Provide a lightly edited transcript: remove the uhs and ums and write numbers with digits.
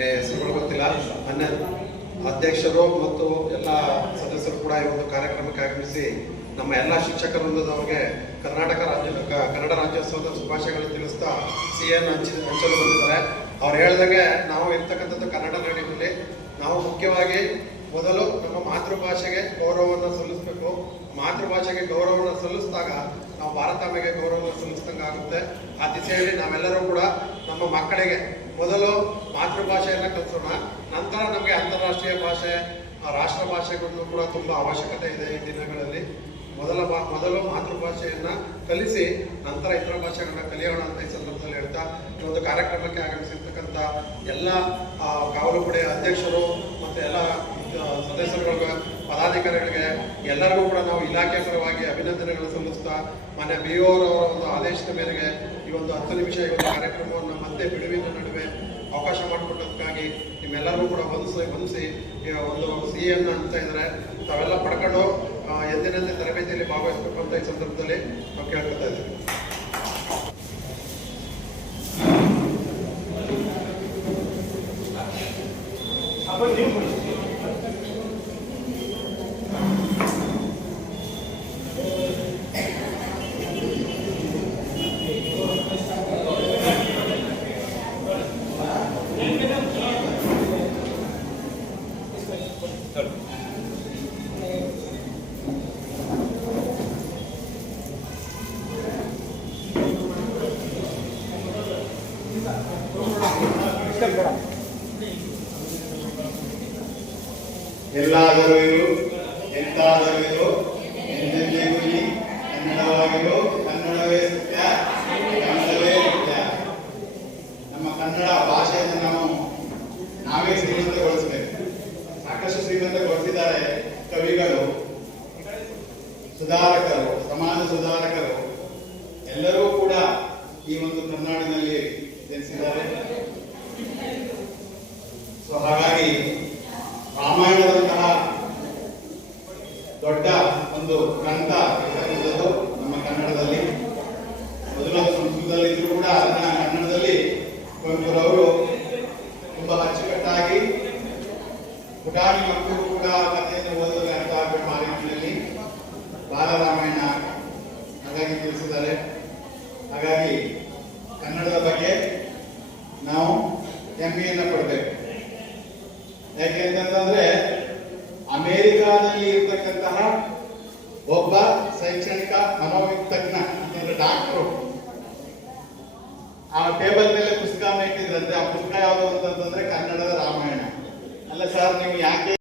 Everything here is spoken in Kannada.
ನನಗೆ ಹೆಸರುಗಳು ಗೊತ್ತಿಲ್ಲ. ನನ್ನ ಅಧ್ಯಕ್ಷರು ಮತ್ತು ಎಲ್ಲ ಸದಸ್ಯರು ಕೂಡ ಈ ಒಂದು ಕಾರ್ಯಕ್ರಮಕ್ಕೆ ಆಗಮಿಸಿ ನಮ್ಮ ಎಲ್ಲ ಶಿಕ್ಷಕ ವೃಂದದವರಿಗೆ ಕನ್ನಡ ರಾಜ್ಯೋತ್ಸವದ ಶುಭಾಶಯಗಳು ತಿಳಿಸ್ತಾ ಸಿಹಿಯನ್ನು ಹಂಚಲು ಬಂದಿದ್ದಾರೆ. ಅವ್ರು ಹೇಳ್ದಂಗೆ ನಾವು ಇರ್ತಕ್ಕಂಥದ್ದು ಕನ್ನಡ ನಾಡಿನಲ್ಲಿ ನಾವು ಮುಖ್ಯವಾಗಿ ಮೊದಲು ನಮ್ಮ ಮಾತೃಭಾಷೆಗೆ ಗೌರವವನ್ನು ಸಲ್ಲಿಸಬೇಕು. ಮಾತೃಭಾಷೆಗೆ ಗೌರವವನ್ನು ಸಲ್ಲಿಸಿದಾಗ ನಾವು ಭಾರತಾಂಬೆಗೆ ಗೌರವವನ್ನು ಸಲ್ಲಿಸಿದಂಗೆ ಆಗುತ್ತೆ. ಆ ದಿಸೆಯಲ್ಲಿ ನಾವೆಲ್ಲರೂ ಕೂಡ ನಮ್ಮ ಮಕ್ಕಳಿಗೆ ಮೊದಲು ಮಾತೃಭಾಷೆಯನ್ನು ಕಲಿಸೋಣ. ನಂತರ ನಮಗೆ ಅಂತಾರಾಷ್ಟ್ರೀಯ ಭಾಷೆ, ರಾಷ್ಟ್ರ ಭಾಷೆಗಳನ್ನು ಕೂಡ ತುಂಬ ಅವಶ್ಯಕತೆ ಇದೆ ಈ ದಿನಗಳಲ್ಲಿ. ಮೊದಲು ಮಾತೃಭಾಷೆಯನ್ನು ಕಲಿಸಿ ನಂತರ ಇತರ ಭಾಷೆಗಳನ್ನ ಕಲಿಯೋಣ ಅಂತ ಈ ಸಂದರ್ಭದಲ್ಲಿ ಹೇಳ್ತಾ, ಈ ಒಂದು ಕಾರ್ಯಕ್ರಮಕ್ಕೆ ಆಗಮಿಸಿರ್ತಕ್ಕಂಥ ಎಲ್ಲ ಕಾವಲು ಪಡೆಯ ಅಧ್ಯಕ್ಷರು ಮತ್ತು ಎಲ್ಲ ಸದಸ್ಯರುಗಳಿಗೆ, ಪದಾಧಿಕಾರಿಗಳಿಗೆ ಎಲ್ಲರಿಗೂ ಕೂಡ ನಾವು ಇಲಾಖೆ ಪರವಾಗಿ ಅಭಿನಂದನೆಗಳನ್ನು ಸಲ್ಲಿಸ್ತಾ, ಮಾನ್ಯ BO ಅವರ ಒಂದು ಆದೇಶದ ಮೇರೆಗೆ ಈ ಒಂದು 10 ನಿಮಿಷ ಈ ಒಂದು ಕಾರ್ಯಕ್ರಮವನ್ನು ಮತ್ತೆ ಬಿಡುವಿನ ನಡುವೆ ಅವಕಾಶ ಮಾಡಿಕೊಟ್ಟದಕ್ಕಾಗಿ ನಿಮ್ಮೆಲ್ಲರಿಗೂ ಕೂಡ ವಂದಿಸಿ ಒಂದು ಸಿಹಿಯನ್ನು ಅಂತ ಇದ್ದಾರೆ. ತಾವೆಲ್ಲ ಪಡ್ಕೊಂಡು ಎಂದಿನಂತೆ ತರಬೇತಿಯಲ್ಲಿ ಭಾಗವಹಿಸಬೇಕು ಅಂತ ಈ ಸಂದರ್ಭದಲ್ಲಿ ನಾವು ಕೇಳ್ಕೊತಾ ಇದ್ದೀವಿ. ಎಲ್ಲಾದರೂ ಇರು, ಎಂತಾದರೂ ಇರು, ಎಂದೆಂದಿಗೂ ನೀ ಕನ್ನಡವಾಗಿರು, ಕನ್ನಡವೇ ಸತ್ಯ, ಕನ್ನಡವೇ ಸತ್ಯ. ನಮ್ಮ ಕನ್ನಡ ಭಾಷೆಯನ್ನು ನಾವೇ ಶ್ರೀಮಂತಗೊಳಿಸಬೇಕು. ಸಾಕಷ್ಟು ಶ್ರೀಮಂತಗೊಳಿಸಿದ್ದಾರೆ ಕವಿಗಳು, ಸುಧಾರಕರು, ಸಮಾಜ ಸುಧಾರಕರು ಎಲ್ಲರೂ ಕೂಡ ಈ ಒಂದು ಕರ್ನಾಡಿನಲ್ಲಿ ಜನಿಸಿದ್ದಾರೆ. ಸೊ ಹಾಗಾಗಿ ರಾಮಾಯಣದಂತಹ ದೊಡ್ಡ ಒಂದು ಗ್ರಂಥ ಇರತಕ್ಕಂಥದ್ದು ನಮ್ಮ ಕನ್ನಡದಲ್ಲಿ. ಮೊದಲು ಸಂಸ್ಕೃತದಲ್ಲಿ ಇದ್ರೂ ಕೂಡ ಅದನ್ನ ಕನ್ನಡದಲ್ಲಿ ಕುವೆಂಪುರವರು ತುಂಬಾ ಅಚ್ಚುಕಟ್ಟಾಗಿ ಪುಟಾಣಿ ಮಕ್ಕಳು ಕೂಡ ಕಥೆಯನ್ನು ಓದಲು ಅರ್ಥ ಆಗಬೇಕು ಆ ರೀತಿಯಲ್ಲಿ ಬಾಲರಾಮಾಯಣ ಹಾಗಾಗಿ ತಿಳಿಸಿದ್ದಾರೆ. ಹಾಗಾಗಿ ಕನ್ನಡದ ಬಗ್ಗೆ ನಾವು ಹೆಮ್ಮೆಯನ್ನು ಪಡಬೇಕು. ಯಾಕೆಂತಂದ್ರೆ ಅಮೆರಿಕಾದಲ್ಲಿ ಇರ್ತಕ್ಕಂತಹ ಒಬ್ಬ ಶೈಕ್ಷಣಿಕ ಮನೋವಿಜ್ಞ ಅಂತಂದ್ರೆ ಡಾಕ್ಟರು ಆ ಟೇಬಲ್ ಮೇಲೆ ಪುಸ್ತಕ ಇಟ್ಟಿದ್ರಂತೆ. ಆ ಪುಸ್ತಕ ಯಾವುದು ಅಂತಂದ್ರೆ ಕನ್ನಡದ ರಾಮಾಯಣ. ಅಲ್ಲ ಸರ್, ನೀವು ಯಾಕೆ